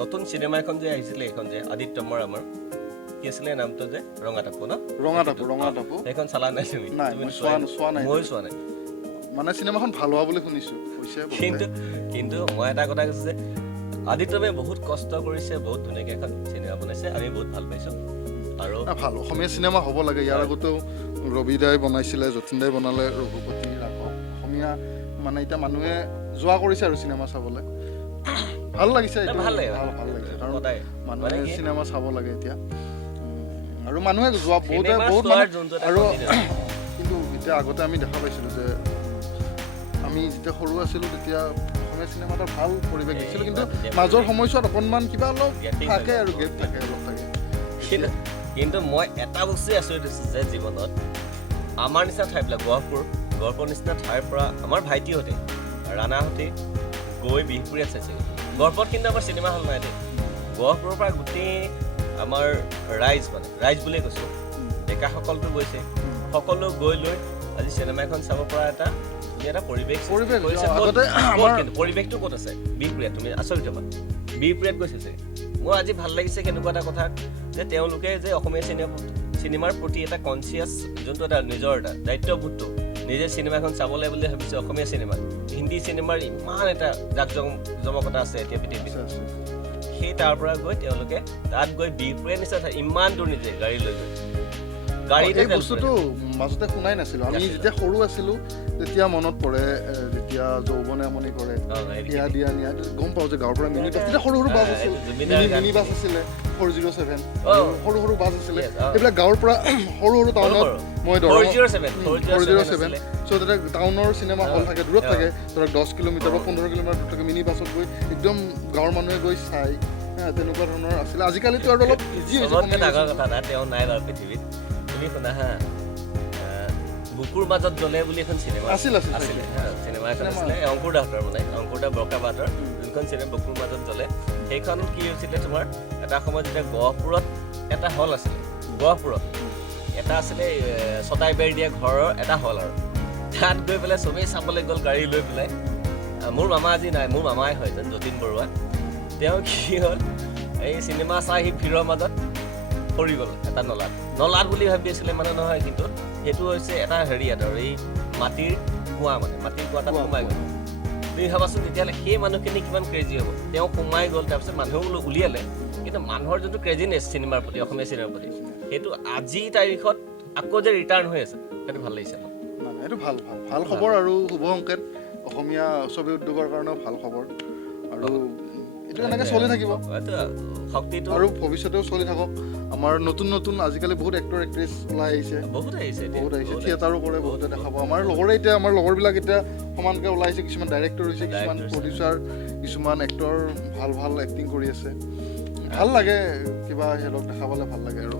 নতুন চিনেমা এখন যে আহিছিলে এখন যে আদিত্যমৰ আমাৰ কি আছিলে নামটো যে ৰঙা টাপু ন ৰঙা টাপু এখন চালা নাই তুমি নাই মই চোৱা নাই মই চোৱা নাই মানে চিনেমাখন ভাল হোৱা বুলি শুনিছো কৈছে কিন্তু মই এটা কথা কৈছো যে আদিত্যমে বহুত কষ্ট কৰিছে বহুত ধুনীয়াকৈ এখন চিনেমা বনাইছে আমি বহুত ভাল পাইছো আৰু ভাল অসমীয়া চিনেমা হ'ব লাগে ইয়াৰ আগতেও ৰবি দাই বনাইছিলে যতীন দাই বনালে ৰঘুপতি ৰাঘৱ অসমীয়া মানে এতিয়া মানুহে যোৱা কৰিছে আৰু চিনেমা চাবলৈ ভাল লাগিছে ভাল লাগিছে কাৰণ সদায় মানুহে চিনেমা চাব লাগে এতিয়া আৰু মানুহে যোৱা বহুত আৰু কিন্তু এতিয়া আগতে আমি দেখা পাইছিলোঁ যে আমি যেতিয়া সৰু আছিলোঁ তেতিয়া অসমীয়া চিনেমা এটা ভাল পৰিৱেশ দিছিলোঁ কিন্তু মাজৰ সময়ছোৱাত অকণমান কিবা অলপ থাকে আৰু গেপ থাকে অলপ থাকে কিন্তু মই এটা বস্তুৱে আচৰিত হৈছোঁ যে জীৱনত আমাৰ নিচিনা ঠাইবিলাক গহপুৰ নিচিনা ঠাইৰ পৰা আমাৰ ভাইটিহঁতে ৰাণাহঁতে গৈ বিহপুৰীয়াত চাইছে গহপুৰত কিন্তু আমাৰ চিনেমা হল নাই দেই গহপুৰৰ পৰা গোটেই আমাৰ ৰাইজ বুলিয়ে কৈছোঁ ডেকাসকলতো গৈছে সকলো গৈ লৈ আজি চিনেমা এখন চাব পৰা এটা পৰিৱেশ পৰিৱেশটো ক'ত আছে বিহপুৰীয়াত তুমি আচৰিত হ'বা বিহপুৰীয়াত গৈছে চাগে মোৰ আজি ভাল লাগিছে কেনেকুৱা এটা কথা যে তেওঁলোকে যে অসমীয়া চিনেমাৰ প্ৰতি এটা কনচিয়াছ যোনটো এটা নিজৰ এটা দায়িত্ববোধটো নিজে চিনেমাখন চাবলৈ বুলি ভাবিছে অসমীয়া চিনেমা হিন্দী চিনেমাৰ ইমান এটা জমকতা আছে এতিয়া পৃথিৱীত সেই তাৰ পৰা গৈ তেওঁলোকে তাত গৈ বিহপুৰীয়া নিচিনা ইমান দূৰ নিজে গাড়ী লৈ গৈ এই বস্তুটো মাজতে শুনাই নাছিলোঁ আমি যেতিয়া সৰু আছিলোঁ তেতিয়া মনত পৰে যেতিয়া যৌৱনে আমনি কৰে দিয়া দিয়া নিয়া গম পাওঁ যে গাঁৱৰ পৰা মিনি বাছ তেতিয়া সৰু বাছ আছিল মিনি বাছ আছিলে 407 সৰু বাছ আছিলে এইবিলাক গাঁৱৰ পৰা সৰু টাউনত মই 407 চ' তাতে টাউনৰ চিনেমা হল থাকে দূৰত থাকে ধৰক 10 কিলোমিটাৰ বা 15 কিলোমিটাৰ দূৰত থাকে মিনি বাছত গৈ একদম গাঁৱৰ মানুহে গৈ চাই তেনেকুৱা ধৰণৰ আছিলে আজিকালিতো আৰু অলপ ইজি হৈছে তেওঁ নাই বাৰু পৃথিৱীত তুমি শুনা হা বুকুৰ মাজত জ্বলে বুলি এখন চিনেমা আছিলে চিনেমা এখন আছিলে অংকুৰ দাহঁতৰ অংকুৰ দা বৰকাবাহঁতৰ যোনখন চিনেমা বুকুৰ মাজত জ্বলে সেইখন কি হৈছিলে তোমাৰ এটা সময়ত যেতিয়া গহপুৰত এটা হল আছিলে গহপুৰত এটা আছিলে ছটাইবাৰী দিয়া ঘৰৰ এটা হল আৰু তাত গৈ পেলাই চবেই চাবলৈ গ'ল গাড়ী লৈ পেলাই মোৰ মামা আজি নাই মোৰ মামাই হয় যতীন বৰুৱা তেওঁ কি হ'ল এই চিনেমা চাই সি ভিৰৰ মাজত পৰি গ'ল এটা নলাত বুলি ভাবি আছিলে মানে নহয় কিন্তু সেইটো হৈছে এটা হেৰিয়াত আৰু এই মাটিৰ কুঁৱা মাটিৰ কুঁৱা তাত সোমাই গ'ল তুমি ভাবাচোন তেতিয়াহ'লে সেই মানুহখিনি কিমান ক্ৰেজি হ'ব তেওঁ সোমাই গ'ল তাৰপিছত মানুহে বোলো উলিয়ালে কিন্তু মানুহৰ যোনটো ক্ৰেজিনেছ চিনেমাৰ প্ৰতি অসমীয়া চিনেমাৰ প্ৰতি সেইটো আজি তাৰিখত আকৌ যে ৰিটাৰ্ণ হৈ আছে সেইটো ভাল লাগিছে এইটো ভাল খবৰ আৰু শুভ সংকেত অসমীয়া ছবি উদ্যোগৰ কাৰণেও ভাল খবৰ আৰু এইটো এনেকৈ চলি থাকিব শক্তিটো আৰু ভৱিষ্যতেও চলি থাকক আমাৰ নতুন আজিকালি বহুত এক্টৰ এক্ট্ৰেছ ওলাই আহিছে বহুত আহিছে থিয়েটাৰো কৰে বহুতে দেখাব আমাৰ লগৰবিলাক এতিয়া সমানকৈ ওলাইছে কিছুমান ডাইৰেক্টৰ হৈছে কিছুমান প্ৰডিউচাৰ কিছুমান এক্টৰ ভাল এক্টিং কৰি আছে ভাল লাগে কিবা সিহঁতক দেখাবলৈ ভাল লাগে আৰু